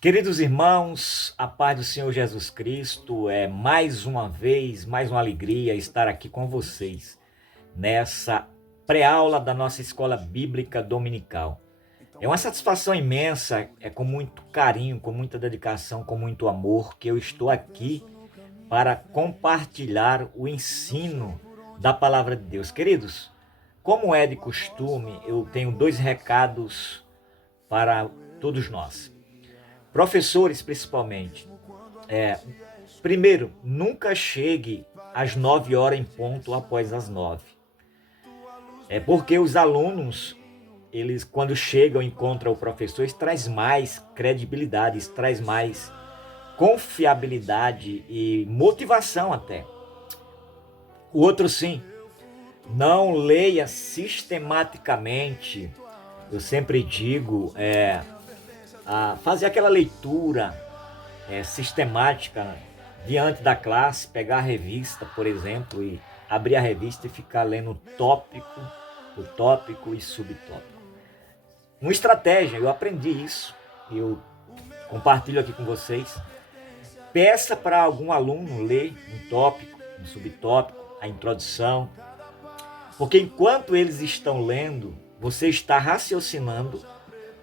Queridos irmãos, a paz do Senhor Jesus Cristo, mais uma vez, mais uma alegria estar aqui com vocês nessa pré-aula da nossa escola bíblica dominical. É uma satisfação imensa, é com muito carinho, com muita dedicação, com muito amor que eu estou aqui para compartilhar o ensino da palavra de Deus. Queridos, como é de costume, eu tenho dois recados para todos nós. Professores, principalmente. Primeiro, nunca chegue às 9 horas em ponto após as 9. É porque os alunos, eles quando chegam e encontram o professor, isso traz mais credibilidade, isso traz mais confiabilidade e motivação até. O outro sim, não leia sistematicamente. Eu sempre digo, fazer aquela leitura sistemática diante da classe, pegar a revista, por exemplo, e abrir a revista e ficar lendo o tópico e subtópico. Uma estratégia, eu aprendi isso, eu compartilho aqui com vocês. Peça para algum aluno ler um tópico, um subtópico, a introdução, porque enquanto eles estão lendo, você está raciocinando,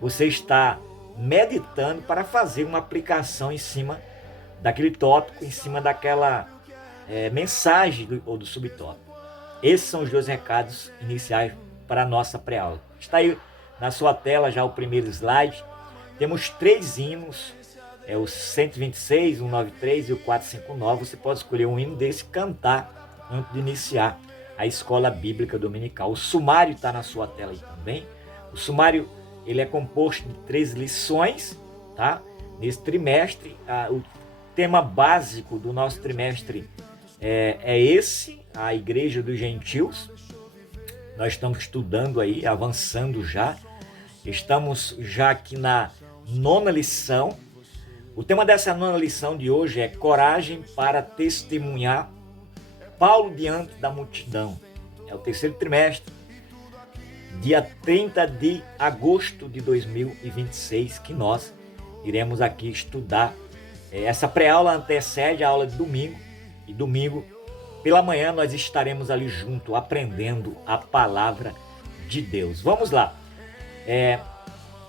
você está meditando para fazer uma aplicação em cima daquele tópico, em cima daquela mensagem ou do subtópico. Esses são os dois recados iniciais para a nossa pré-aula. Está aí na sua tela já o primeiro slide. Temos 3 hinos, o 126, o 193 e o 459. Você pode escolher um hino desse e cantar antes de iniciar a escola bíblica dominical. O sumário está na sua tela aí também. O sumário ele é composto de 3 lições, tá? Nesse trimestre, o tema básico do nosso trimestre é esse, a Igreja dos Gentios. Nós estamos estudando aí, avançando já. Estamos já aqui na 9ª lição. O tema dessa 9ª lição de hoje é coragem para testemunhar Paulo diante da multidão. É o 3º trimestre. Dia 30 de agosto de 2026, que nós iremos aqui estudar. Essa pré-aula antecede a aula de domingo, e domingo pela manhã nós estaremos ali junto, aprendendo a palavra de Deus. Vamos lá.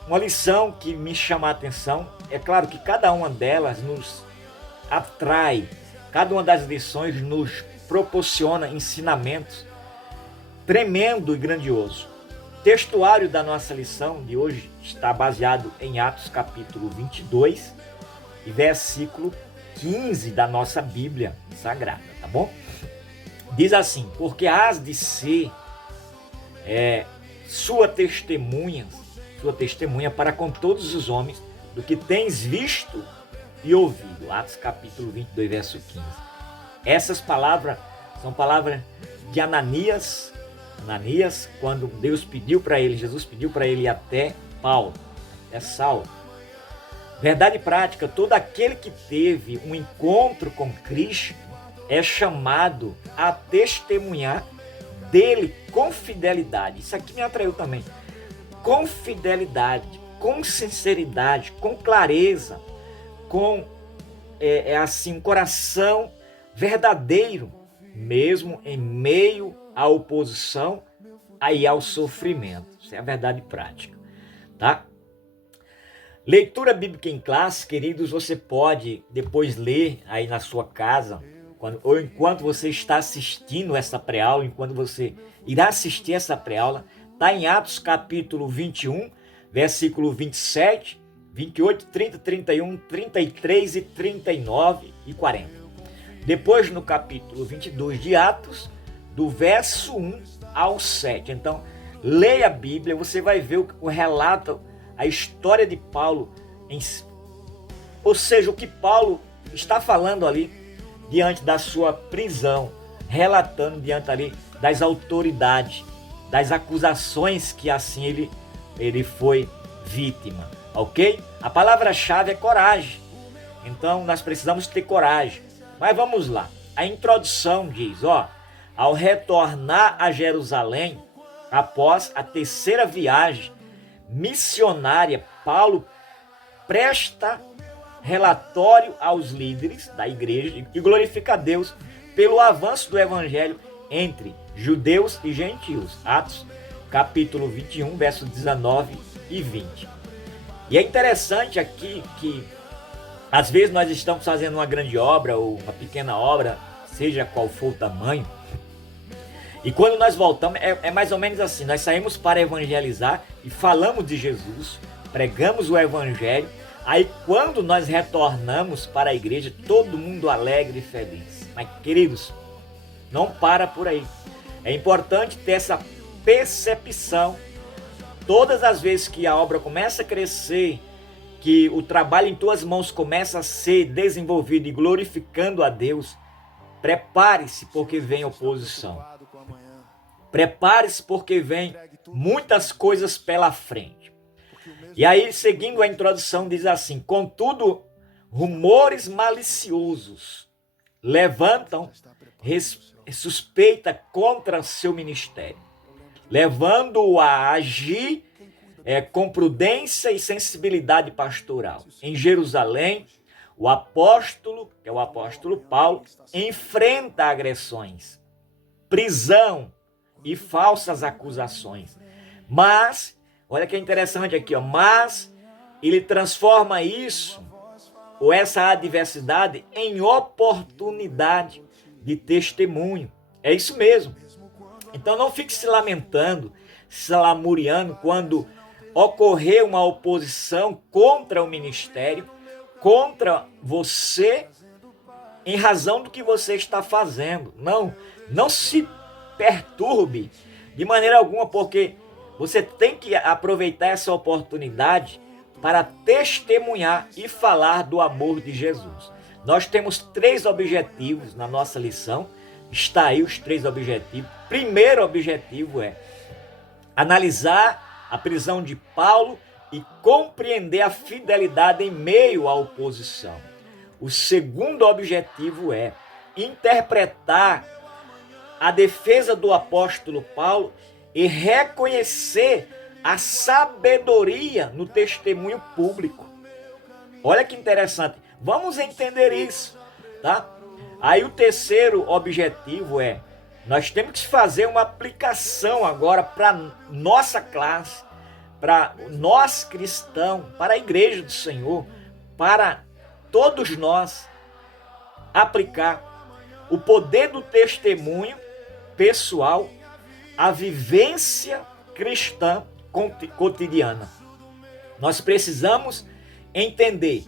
Uma lição que me chama a atenção, é claro que cada uma delas nos atrai, cada uma das lições nos proporciona ensinamentos tremendo e grandioso. O textuário da nossa lição de hoje está baseado em Atos capítulo 22 e versículo 15 da nossa Bíblia Sagrada, tá bom? Diz assim: porque has de ser sua testemunha para com todos os homens do que tens visto e ouvido. Atos capítulo 22, verso 15. Essas palavras são palavras de Ananias, quando Jesus pediu para ele ir até Paulo, até Saulo. Verdade prática, todo aquele que teve um encontro com Cristo é chamado a testemunhar dele com fidelidade. Isso aqui me atraiu também. Com fidelidade, com sinceridade, com clareza, com um coração verdadeiro, mesmo em meio à oposição e ao sofrimento. Isso é a verdade prática, tá? Leitura bíblica em classe, queridos, você pode depois ler aí na sua casa, ou enquanto você está assistindo essa pré-aula, enquanto você irá assistir essa pré-aula, está em Atos capítulo 21, versículo 27, 28, 30, 31, 33 e 39 e 40. Depois no capítulo 22 de Atos, do verso 1 ao 7. Então, leia a Bíblia, você vai ver o relato, a história de Paulo, ou seja, o que Paulo está falando ali diante da sua prisão, relatando diante ali das autoridades, das acusações que assim ele foi vítima, ok? A palavra-chave é coragem, então nós precisamos ter coragem. Mas vamos lá, a introdução diz, ao retornar a Jerusalém, após a 3ª viagem missionária, Paulo presta relatório aos líderes da igreja e glorifica a Deus pelo avanço do evangelho entre judeus e gentios. Atos capítulo 21, versos 19 e 20. E é interessante aqui que às vezes nós estamos fazendo uma grande obra ou uma pequena obra, seja qual for o tamanho, e quando nós voltamos, é mais ou menos assim, nós saímos para evangelizar e falamos de Jesus, pregamos o evangelho, aí quando nós retornamos para a igreja, todo mundo alegre e feliz. Mas queridos, não para por aí. É importante ter essa percepção. Todas as vezes que a obra começa a crescer, que o trabalho em tuas mãos começa a ser desenvolvido e glorificando a Deus, prepare-se porque vem oposição. Prepare-se porque vem muitas coisas pela frente. E aí, seguindo a introdução, diz assim: contudo, rumores maliciosos levantam suspeita contra seu ministério, levando-o a agir com prudência e sensibilidade pastoral. Em Jerusalém, o apóstolo, que é o apóstolo Paulo, enfrenta agressões, prisão e falsas acusações. Mas, olha que interessante aqui, mas ele transforma isso, ou essa adversidade, em oportunidade de testemunho. É isso mesmo. Então não fique se lamentando, se lamuriando quando ocorrer uma oposição contra o ministério, contra você, em razão do que você está fazendo. Não se perturbe de maneira alguma, porque você tem que aproveitar essa oportunidade para testemunhar e falar do amor de Jesus. Nós temos 3 objetivos na nossa lição. Está aí os 3 objetivos. Primeiro objetivo é analisar a prisão de Paulo e compreender a fidelidade em meio à oposição. O segundo objetivo é interpretar a defesa do apóstolo Paulo e reconhecer a sabedoria no testemunho público. Olha que interessante. Vamos entender isso, tá? Aí o terceiro objetivo é, nós temos que fazer uma aplicação agora para nossa classe, para nós cristãos, para a igreja do Senhor, para todos nós aplicar o poder do testemunho pessoal, a vivência cristã cotidiana. Nós precisamos entender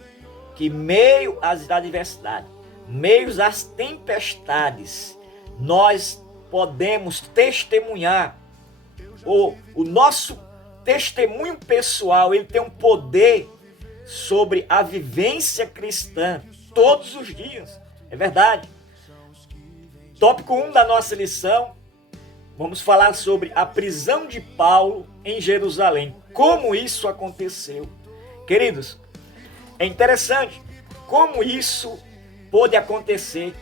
que meio às adversidades, meio às tempestades, nós podemos testemunhar. O nosso testemunho pessoal, ele tem um poder sobre a vivência cristã todos os dias. É verdade. Tópico 1 da nossa lição, vamos falar sobre a prisão de Paulo em Jerusalém. Como isso aconteceu? Queridos, é interessante como isso pôde acontecer.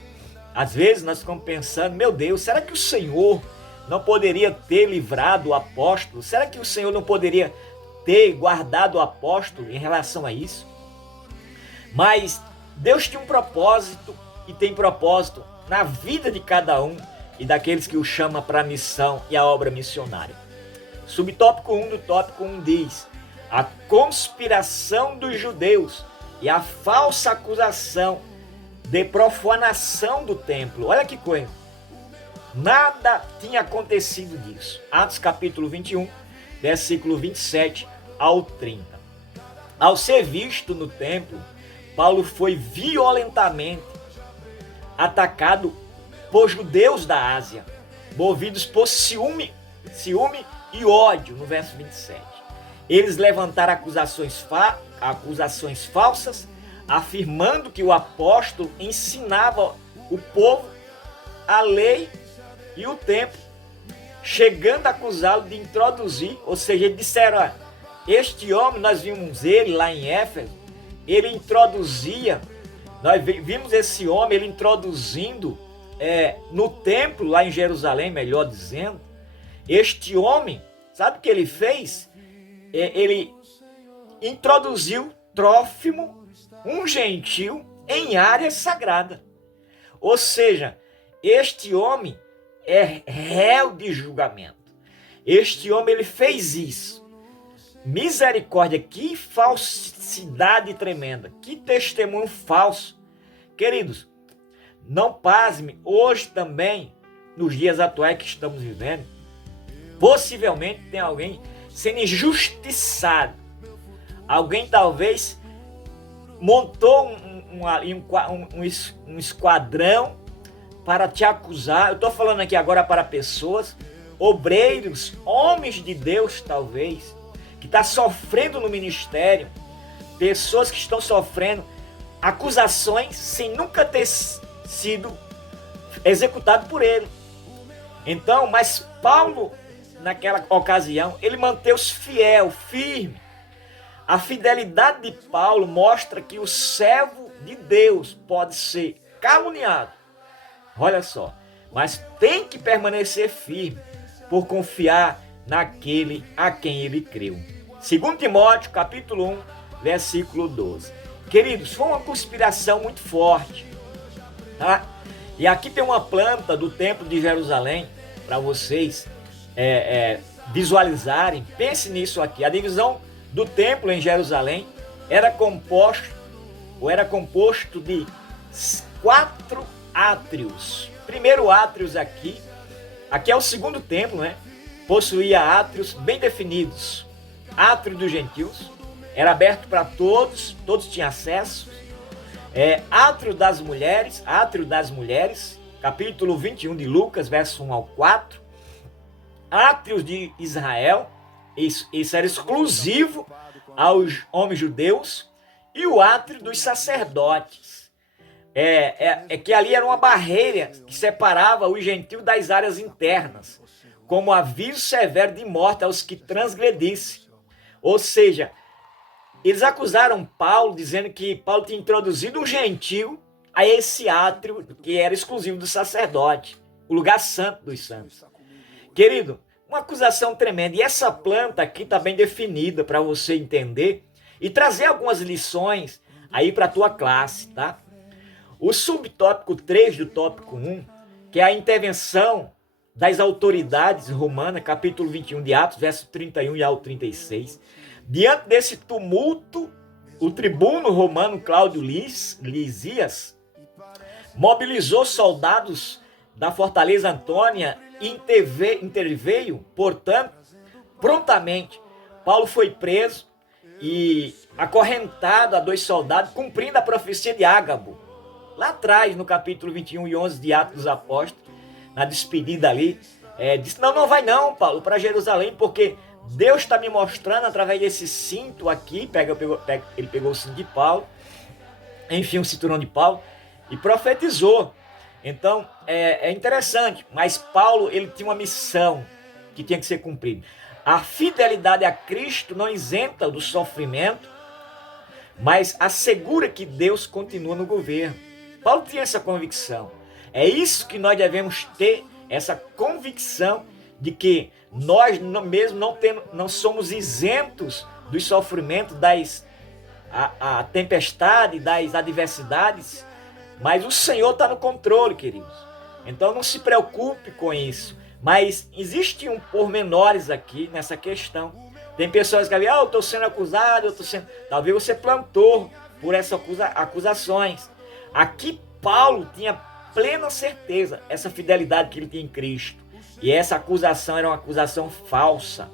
Às vezes nós ficamos pensando, meu Deus, será que o Senhor não poderia ter livrado o apóstolo? Será que o Senhor não poderia ter guardado o apóstolo em relação a isso? Mas Deus tinha um propósito e tem propósito na vida de cada um e daqueles que o chama para a missão e a obra missionária. Subtópico 1 do tópico 1 diz: a conspiração dos judeus e a falsa acusação de profanação do templo. Olha que coisa. Nada tinha acontecido disso. Atos capítulo 21, versículo 27 ao 30. Ao ser visto no templo, Paulo foi violentamente atacado por judeus da Ásia, movidos por ciúme e ódio, no verso 27. Eles levantaram acusações falsas, afirmando que o apóstolo ensinava o povo a lei e o templo, chegando a acusá-lo de introduzir, ou seja, eles disseram, este homem, nós vimos ele lá em Éfeso, ele introduzia, nós vimos esse homem, ele introduzindo no templo, lá em Jerusalém, melhor dizendo, este homem, sabe o que ele fez? Ele introduziu Trófimo, um gentil, em área sagrada. Ou seja, este homem é réu de julgamento. Este homem, ele fez isso. Misericórdia, que falsidade tremenda, que testemunho falso. Queridos, não pasme, hoje também, nos dias atuais que estamos vivendo, possivelmente tem alguém sendo injustiçado. Alguém talvez montou um esquadrão para te acusar. Eu estou falando aqui agora para pessoas, obreiros, homens de Deus talvez, que estão sofrendo no ministério, pessoas que estão sofrendo acusações sem nunca ter sido executado por ele. Então, mas Paulo, naquela ocasião, ele manteve-se fiel, firme. A fidelidade de Paulo mostra que o servo de Deus pode ser caluniado. Olha só, mas tem que permanecer firme por confiar naquele a quem ele creu. 2 Timóteo, capítulo 1, versículo 12. Queridos, foi uma conspiração muito forte, tá? E aqui tem uma planta do Templo de Jerusalém, para vocês visualizarem. Pense nisso aqui. A divisão do templo em Jerusalém era composto de 4 átrios. Primeiro átrios aqui é o segundo templo, né? Possuía átrios bem definidos. Átrio dos gentios, era aberto para todos tinham acesso. Átrio das mulheres, capítulo 21 de Lucas, verso 1 ao 4. Átrios de Israel, isso era exclusivo aos homens judeus. E o átrio dos sacerdotes, que ali era uma barreira que separava o gentio das áreas internas, como aviso severo de morte aos que transgredissem. Ou seja, eles acusaram Paulo, dizendo que Paulo tinha introduzido um gentio a esse átrio que era exclusivo do sacerdote, o lugar santo dos santos. Querido, uma acusação tremenda. E essa planta aqui está bem definida para você entender e trazer algumas lições aí para a tua classe, tá? O subtópico 3 do tópico 1, que é a intervenção das autoridades romanas, capítulo 21 de Atos, verso 31 e ao 36. Diante desse tumulto, o tribuno romano Cláudio Lisias mobilizou soldados da fortaleza Antônia e interveio, portanto, prontamente. Paulo foi preso e acorrentado a 2 soldados, cumprindo a profecia de Ágabo. Lá atrás, no capítulo 21 e 11 de Atos dos Apóstolos, na despedida ali, disse, não vai não, Paulo, para Jerusalém, porque Deus está me mostrando através desse cinto aqui. Ele pegou o cinto de Paulo, enfim, o cinturão de Paulo, e profetizou. Então, é interessante, mas Paulo, ele tinha uma missão que tinha que ser cumprida. A fidelidade a Cristo não isenta do sofrimento, mas assegura que Deus continua no governo. Paulo tinha essa convicção. É isso que nós devemos ter, essa convicção de que nós não somos isentos dos sofrimentos, a tempestade, das adversidades, mas o Senhor está no controle, queridos. Então não se preocupe com isso. Mas existem pormenores aqui nessa questão. Tem pessoas que dizem, eu estou sendo acusado, Talvez você plantou por essas acusações. Aqui Paulo tinha plena certeza, essa fidelidade que ele tinha em Cristo. E essa acusação era uma acusação falsa.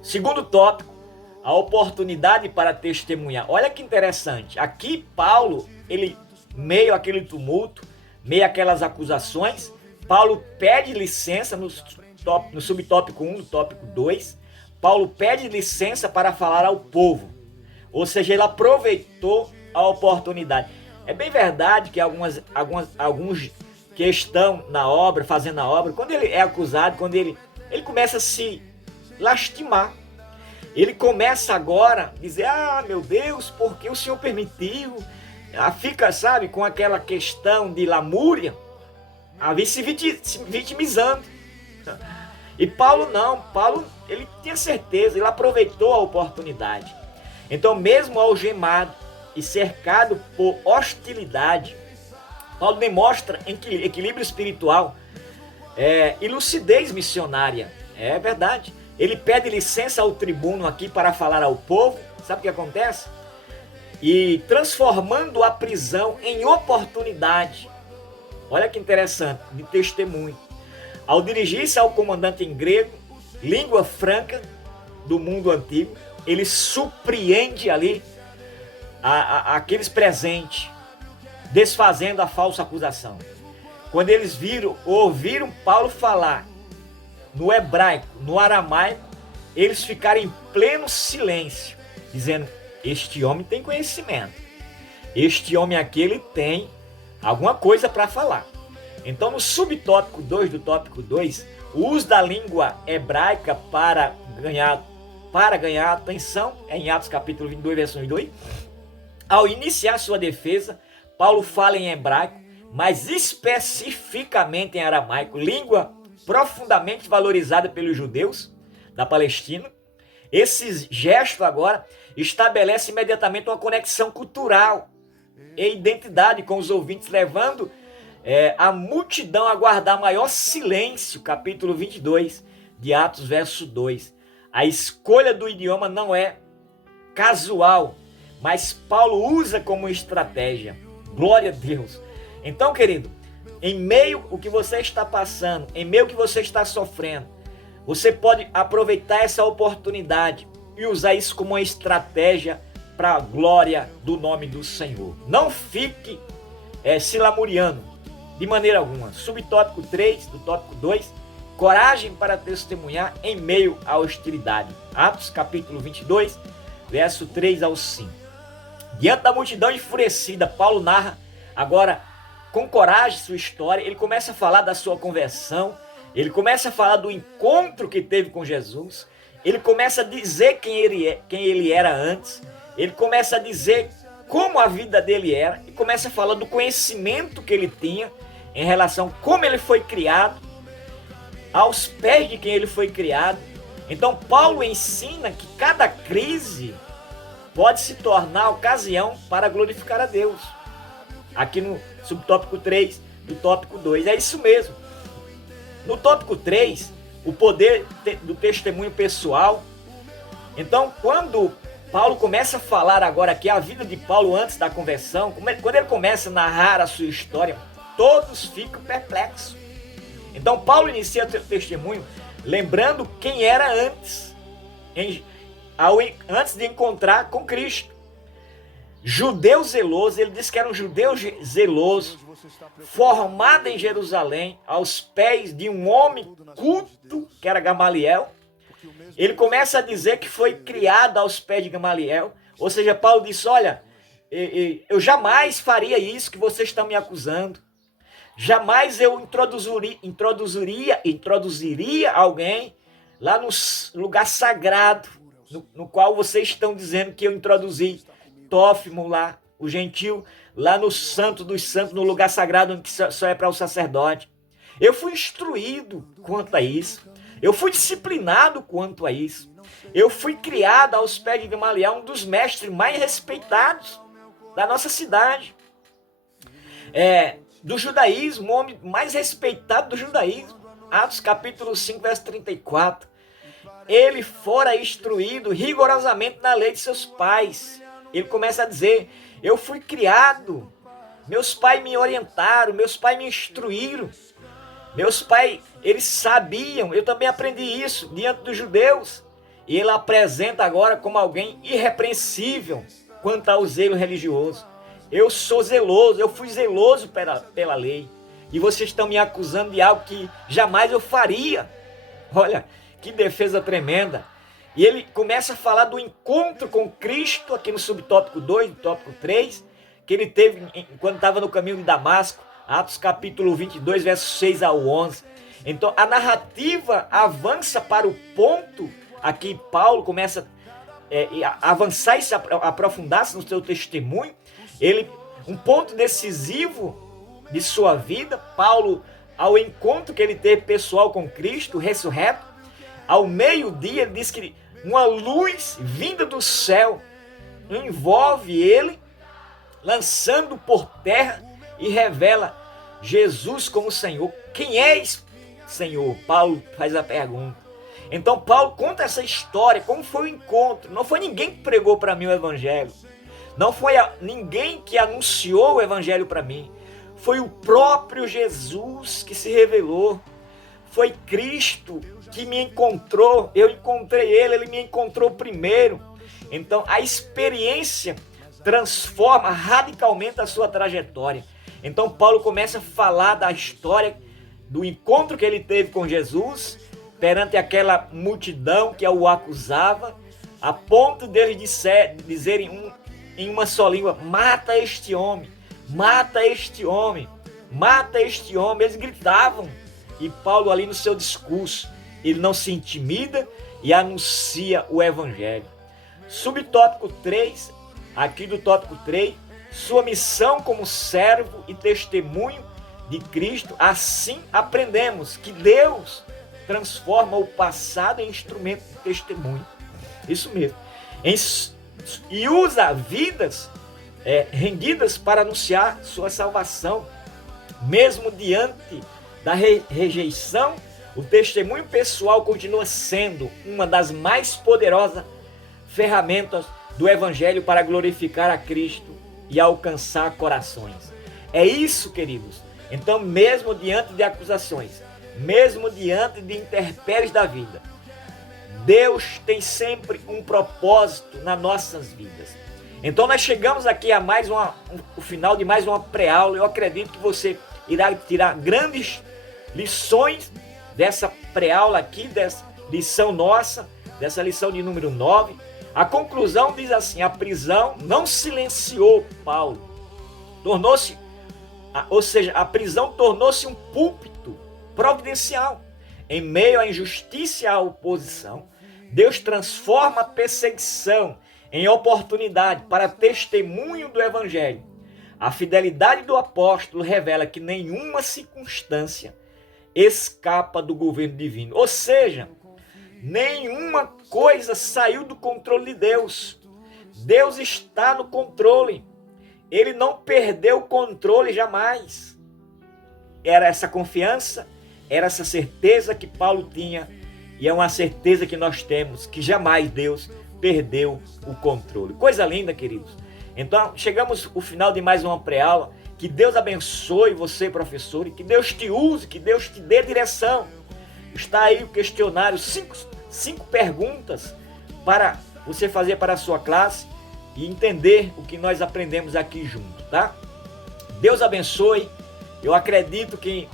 Segundo tópico, a oportunidade para testemunhar. Olha que interessante. Aqui Paulo, ele, meio àquele tumulto, meio àquelas acusações, Paulo pede licença no subtópico 1, no tópico 2. Paulo pede licença para falar ao povo. Ou seja, ele aproveitou a oportunidade. É bem verdade que alguns que estão na obra, fazendo a obra, quando ele é acusado, quando ele começa a se lastimar. Ele começa agora a dizer, meu Deus, por que o Senhor permitiu? Fica, sabe, com aquela questão de lamúria, se vitimizando. E Paulo não, Paulo, ele tinha certeza, ele aproveitou a oportunidade. Então, mesmo algemado e cercado por hostilidade, Paulo demonstra equilíbrio espiritual e lucidez missionária. É verdade. Ele pede licença ao tribuno aqui para falar ao povo. Sabe o que acontece? E transformando a prisão em oportunidade. Olha que interessante, de testemunho. Ao dirigir-se ao comandante em grego, língua franca do mundo antigo, ele surpreende ali aqueles presentes, desfazendo a falsa acusação. Quando eles ouviram Paulo falar no hebraico, no aramaico, eles ficaram em pleno silêncio, dizendo: este homem tem conhecimento, este homem aqui ele tem alguma coisa para falar. Então, no subtópico 2 do tópico 2, o uso da língua hebraica para ganhar atenção, é em Atos capítulo 22, verso 1 e 2. Ao iniciar sua defesa, Paulo fala em hebraico, mas especificamente em aramaico, língua profundamente valorizada pelos judeus da Palestina. Esse gesto agora estabelece imediatamente uma conexão cultural e identidade com os ouvintes, levando a multidão a guardar maior silêncio. Capítulo 22 de Atos, verso 2. A escolha do idioma não é casual, mas Paulo usa como estratégia. Glória a Deus. Então, querido, em meio ao que você está passando, em meio ao que você está sofrendo, você pode aproveitar essa oportunidade e usar isso como uma estratégia para a glória do nome do Senhor. Não fique se lamuriando de maneira alguma. Subtópico 3 do tópico 2, coragem para testemunhar em meio à hostilidade. Atos capítulo 22, verso 3 ao 5. Diante da multidão enfurecida, Paulo narra agora com coragem sua história. Ele começa a falar da sua conversão, ele começa a falar do encontro que teve com Jesus, ele começa a dizer quem ele era antes, ele começa a dizer como a vida dele era, e começa a falar do conhecimento que ele tinha em relação a como ele foi criado, aos pés de quem ele foi criado. Então Paulo ensina que cada crise pode se tornar ocasião para glorificar a Deus. Aqui no subtópico 3 do tópico 2, é isso mesmo. No tópico 3, o poder do testemunho pessoal. Então, quando Paulo começa a falar agora aqui a vida de Paulo antes da conversão, quando ele começa a narrar a sua história, todos ficam perplexos. Então, Paulo inicia seu testemunho lembrando quem era antes de encontrar com Cristo. Judeu zeloso, ele disse que era um judeu zeloso, formado em Jerusalém, aos pés de um homem culto, que era Gamaliel. Ele começa a dizer que foi criado aos pés de Gamaliel. Ou seja, Paulo disse: olha, eu jamais faria isso que vocês estão me acusando. Jamais eu introduziria alguém lá no lugar sagrado, no qual vocês estão dizendo que eu introduzi. Tófimo lá, o gentil, lá no Santo dos Santos, no lugar sagrado, onde só é para o sacerdote. Eu fui instruído quanto a isso. Eu fui disciplinado quanto a isso. Eu fui criado aos pés de Gamaliel, um dos mestres mais respeitados da nossa cidade. Do judaísmo, o homem mais respeitado do judaísmo. Atos capítulo 5, verso 34. Ele fora instruído rigorosamente na lei de seus pais. Ele começa a dizer: eu fui criado, meus pais me orientaram, meus pais me instruíram, meus pais, eles sabiam, eu também aprendi isso diante dos judeus. E ele apresenta agora como alguém irrepreensível quanto ao zelo religioso. Eu sou zeloso, eu fui zeloso pela lei, e vocês estão me acusando de algo que jamais eu faria. Olha, que defesa tremenda. E ele começa a falar do encontro com Cristo, aqui no subtópico 2, do tópico 3, que ele teve quando estava no caminho de Damasco, Atos capítulo 22, versos 6 ao 11. Então, a narrativa avança para o ponto, aqui Paulo começa a avançar e se aprofundar-se no seu testemunho. Um ponto decisivo de sua vida, Paulo, ao encontro que ele teve pessoal com Cristo, ressurreto, ao meio-dia, ele diz que uma luz vinda do céu envolve ele, lançando por terra e revela Jesus como Senhor. Quem és, Senhor? Paulo faz a pergunta. Então Paulo conta essa história, como foi o encontro. Não foi ninguém que pregou para mim o evangelho. Não foi ninguém que anunciou o evangelho para mim. Foi o próprio Jesus que se revelou. Foi Cristo que me encontrou. Eu encontrei ele me encontrou primeiro. Então a experiência transforma radicalmente a sua trajetória. Então Paulo começa a falar da história do encontro que ele teve com Jesus perante aquela multidão que o acusava, a ponto deles dizerem em uma só língua: mata este homem, mata este homem, mata este homem. Eles gritavam. E Paulo ali no seu discurso, ele não se intimida e anuncia o evangelho. Subtópico 3, aqui do tópico 3, sua missão como servo e testemunho de Cristo. Assim aprendemos que Deus transforma o passado em instrumento de testemunho. Isso mesmo. E usa vidas rendidas para anunciar sua salvação. Mesmo diante da rejeição, o testemunho pessoal continua sendo uma das mais poderosas ferramentas do Evangelho para glorificar a Cristo e alcançar corações. É isso, queridos. Então, mesmo diante de acusações, mesmo diante de intempéries da vida, Deus tem sempre um propósito nas nossas vidas. Então, nós chegamos aqui a o final de mais uma pré-aula. Eu acredito que você irá tirar grandes lições dessa pré-aula aqui, dessa lição nossa, dessa lição de número 9. A conclusão diz assim: a prisão não silenciou Paulo, a prisão tornou-se um púlpito providencial. Em meio à injustiça e à oposição, Deus transforma a perseguição em oportunidade para testemunho do Evangelho. A fidelidade do apóstolo revela que nenhuma circunstância escapa do governo divino. Ou seja, nenhuma coisa saiu do controle de Deus. Deus está no controle. Ele não perdeu o controle jamais. Era essa confiança, era essa certeza que Paulo tinha, e é uma certeza que nós temos, que jamais Deus perdeu o controle. Coisa linda, queridos. Então, chegamos ao final de mais uma pré-aula. Que Deus abençoe você, professor, e que Deus te use, que Deus te dê direção. Está aí o questionário, cinco perguntas para você fazer para a sua classe e entender o que nós aprendemos aqui junto, tá? Deus abençoe. Eu acredito que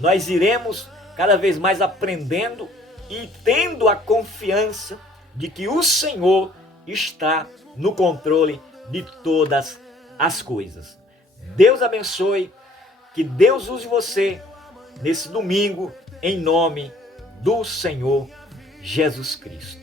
nós iremos cada vez mais aprendendo e tendo a confiança de que o Senhor está no controle de todas as coisas. Deus abençoe, que Deus use você nesse domingo, em nome do Senhor Jesus Cristo.